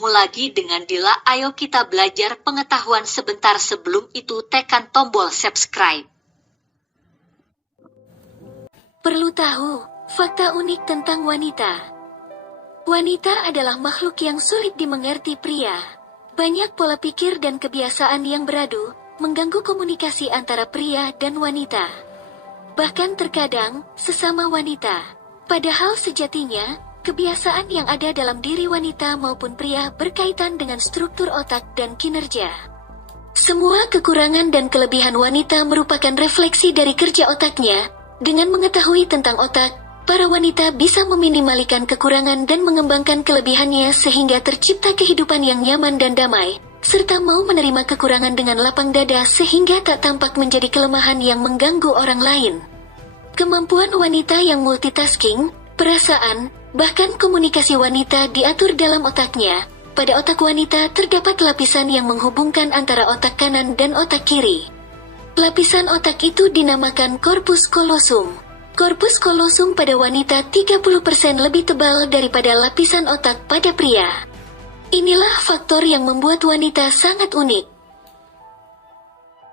bertemu lagi dengan Dila. Ayo kita belajar pengetahuan sebentar. Sebelum itu tekan tombol subscribe. Perlu tahu, fakta unik tentang wanita. Wanita adalah makhluk yang sulit dimengerti pria. Banyak pola pikir dan kebiasaan yang beradu, mengganggu komunikasi antara pria dan wanita. Bahkan terkadang, sesama wanita. Padahal sejatinya, kebiasaan yang ada dalam diri wanita maupun pria berkaitan dengan struktur otak dan kinerja. Semua kekurangan dan kelebihan wanita merupakan refleksi dari kerja otaknya. Dengan mengetahui tentang otak, para wanita bisa meminimalisir kekurangan dan mengembangkan kelebihannya sehingga tercipta kehidupan yang nyaman dan damai, serta mau menerima kekurangan dengan lapang dada sehingga tak tampak menjadi kelemahan yang mengganggu orang lain. Kemampuan wanita yang multitasking, perasaan, bahkan komunikasi wanita diatur dalam otaknya. Pada otak wanita terdapat lapisan yang menghubungkan antara otak kanan dan otak kiri. Lapisan otak itu dinamakan korpus kolosum. Korpus kolosum pada wanita 30% lebih tebal daripada lapisan otak pada pria. Inilah faktor yang membuat wanita sangat unik.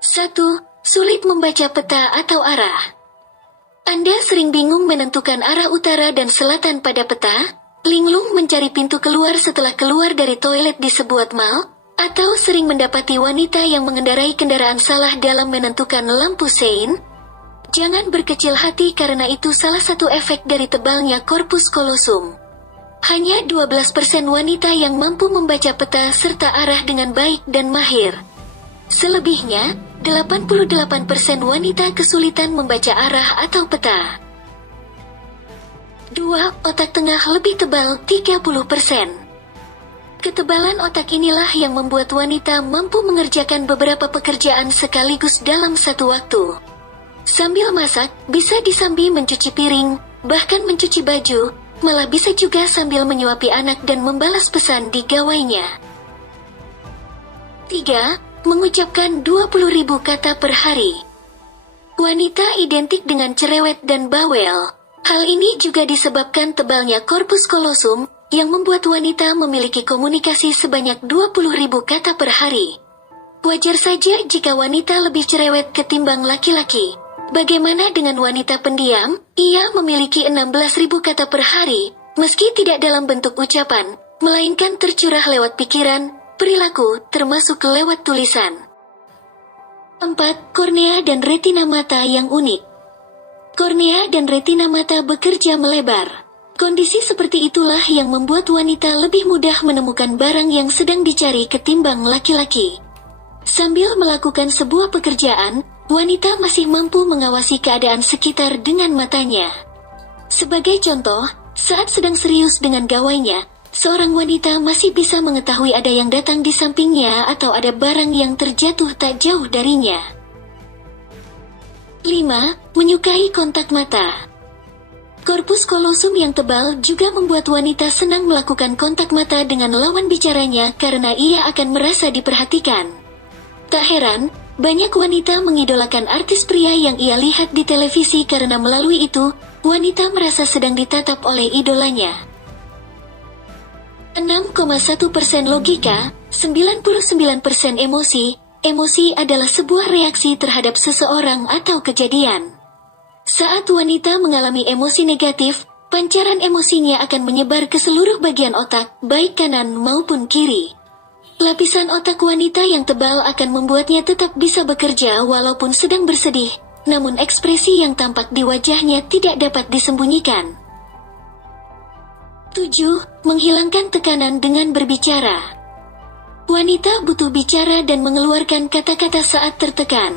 1. Sulit membaca peta atau arah. Anda sering bingung menentukan arah utara dan selatan pada peta, linglung mencari pintu keluar setelah keluar dari toilet di sebuah mal, atau sering mendapati wanita yang mengendarai kendaraan salah dalam menentukan lampu sein? Jangan berkecil hati karena itu salah satu efek dari tebalnya korpus kolosum. Hanya 12% wanita yang mampu membaca peta serta arah dengan baik dan mahir. Selebihnya, 88% wanita kesulitan membaca arah atau peta. 2. Otak tengah lebih tebal 30%. Ketebalan otak inilah yang membuat wanita mampu mengerjakan beberapa pekerjaan sekaligus dalam satu waktu. Sambil masak, bisa disambi mencuci piring, bahkan mencuci baju, malah bisa juga sambil menyuapi anak dan membalas pesan di gawainya. 3. Mengucapkan 20.000 kata per hari. Wanita identik dengan cerewet dan bawel. Hal ini juga disebabkan tebalnya korpus kolosum, yang membuat wanita memiliki komunikasi sebanyak 20.000 kata per hari. Wajar saja jika wanita lebih cerewet ketimbang laki-laki. Bagaimana dengan wanita pendiam? Ia memiliki 16.000 kata per hari, meski tidak dalam bentuk ucapan, melainkan tercurah lewat pikiran, perilaku, termasuk lewat tulisan. 4. Kornea dan retina mata yang unik. Kornea dan retina mata bekerja melebar. Kondisi seperti itulah yang membuat wanita lebih mudah menemukan barang yang sedang dicari ketimbang laki-laki. Sambil melakukan sebuah pekerjaan, wanita masih mampu mengawasi keadaan sekitar dengan matanya. Sebagai contoh, saat sedang serius dengan gawainya, seorang wanita masih bisa mengetahui ada yang datang di sampingnya atau ada barang yang terjatuh tak jauh darinya. 5. Menyukai kontak mata. Korpus kolosum yang tebal juga membuat wanita senang melakukan kontak mata dengan lawan bicaranya karena ia akan merasa diperhatikan. Tak heran, banyak wanita mengidolakan artis pria yang ia lihat di televisi karena melalui itu, wanita merasa sedang ditatap oleh idolanya. 6,1% logika, 99% emosi. Emosi adalah sebuah reaksi terhadap seseorang atau kejadian. Saat wanita mengalami emosi negatif, pancaran emosinya akan menyebar ke seluruh bagian otak, baik kanan maupun kiri. Lapisan otak wanita yang tebal akan membuatnya tetap bisa bekerja walaupun sedang bersedih, namun ekspresi yang tampak di wajahnya tidak dapat disembunyikan. 7. Menghilangkan tekanan dengan berbicara. Wanita butuh bicara dan mengeluarkan kata-kata saat tertekan.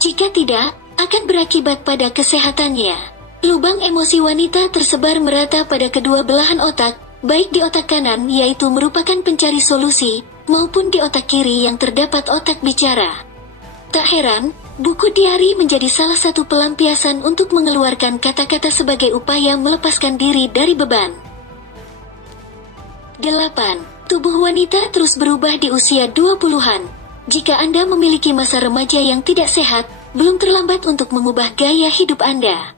Jika tidak, akan berakibat pada kesehatannya. Lubang emosi wanita tersebar merata pada kedua belahan otak, baik di otak kanan yaitu merupakan pencari solusi, maupun di otak kiri yang terdapat otak bicara. Tak heran, buku diari menjadi salah satu pelampiasan untuk mengeluarkan kata-kata sebagai upaya melepaskan diri dari beban. 8. Tubuh wanita terus berubah di usia 20-an. Jika Anda memiliki masa remaja yang tidak sehat, belum terlambat untuk mengubah gaya hidup Anda.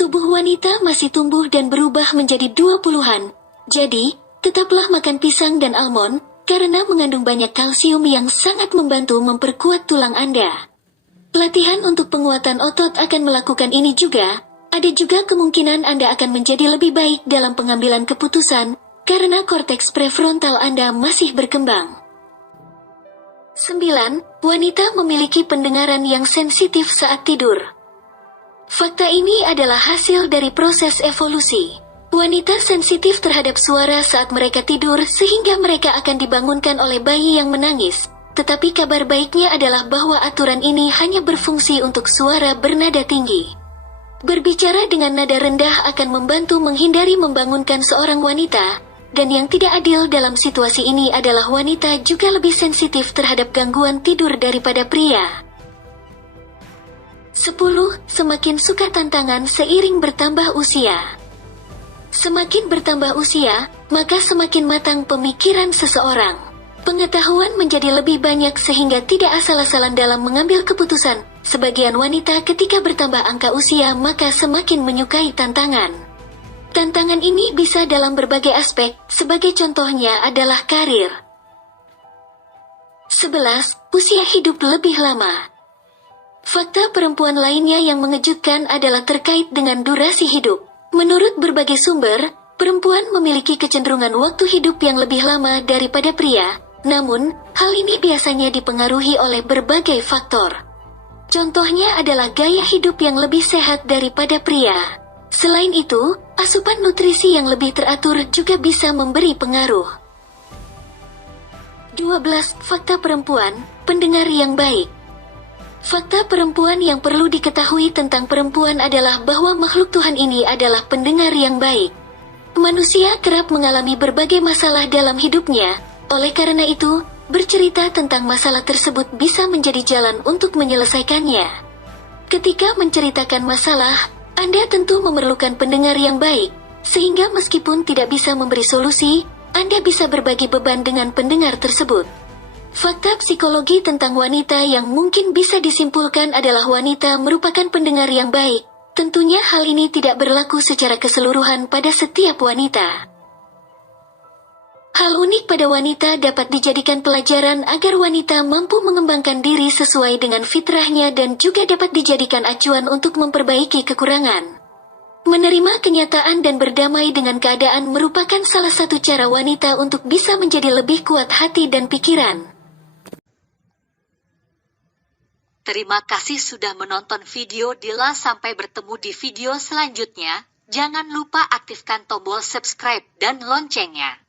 Tubuh wanita masih tumbuh dan berubah menjadi 20-an. Jadi, Tetaplah makan pisang dan almond, karena mengandung banyak kalsium yang sangat membantu memperkuat tulang Anda. Latihan untuk penguatan otot akan melakukan ini juga. Ada juga kemungkinan Anda akan menjadi lebih baik dalam pengambilan keputusan, karena korteks prefrontal Anda masih berkembang. 9. Wanita memiliki pendengaran yang sensitif saat tidur. Fakta ini adalah hasil dari proses evolusi. Wanita sensitif terhadap suara saat mereka tidur sehingga mereka akan dibangunkan oleh bayi yang menangis. Tetapi kabar baiknya adalah bahwa aturan ini hanya berfungsi untuk suara bernada tinggi. Berbicara dengan nada rendah akan membantu menghindari membangunkan seorang wanita, dan yang tidak adil dalam situasi ini adalah wanita juga lebih sensitif terhadap gangguan tidur daripada pria. 10. Semakin suka tantangan seiring bertambah usia. Semakin bertambah usia, maka semakin matang pemikiran seseorang. Pengetahuan menjadi lebih banyak sehingga tidak asal-asalan dalam mengambil keputusan. Sebagian wanita ketika bertambah angka usia maka semakin menyukai tantangan. Tantangan ini bisa dalam berbagai aspek, sebagai contohnya adalah karir. 11. Usia hidup lebih lama. Fakta perempuan lainnya yang mengejutkan adalah terkait dengan durasi hidup. Menurut berbagai sumber, perempuan memiliki kecenderungan waktu hidup yang lebih lama daripada pria. Namun, hal ini biasanya dipengaruhi oleh berbagai faktor. Contohnya adalah gaya hidup yang lebih sehat daripada pria. Selain itu, asupan nutrisi yang lebih teratur juga bisa memberi pengaruh. 12. Fakta perempuan, pendengar yang baik. Fakta perempuan yang perlu diketahui tentang perempuan adalah bahwa makhluk Tuhan ini adalah pendengar yang baik. Manusia kerap mengalami berbagai masalah dalam hidupnya. Oleh karena itu, bercerita tentang masalah tersebut bisa menjadi jalan untuk menyelesaikannya. Ketika menceritakan masalah, Anda tentu memerlukan pendengar yang baik, sehingga meskipun tidak bisa memberi solusi, Anda bisa berbagi beban dengan pendengar tersebut. Fakta psikologi tentang wanita yang mungkin bisa disimpulkan adalah wanita merupakan pendengar yang baik. Tentunya hal ini tidak berlaku secara keseluruhan pada setiap wanita. Hal unik pada wanita dapat dijadikan pelajaran agar wanita mampu mengembangkan diri sesuai dengan fitrahnya dan juga dapat dijadikan acuan untuk memperbaiki kekurangan. Menerima kenyataan dan berdamai dengan keadaan merupakan salah satu cara wanita untuk bisa menjadi lebih kuat hati dan pikiran. Terima kasih sudah menonton video Dila. Sampai bertemu di video selanjutnya. Jangan lupa aktifkan tombol subscribe dan loncengnya.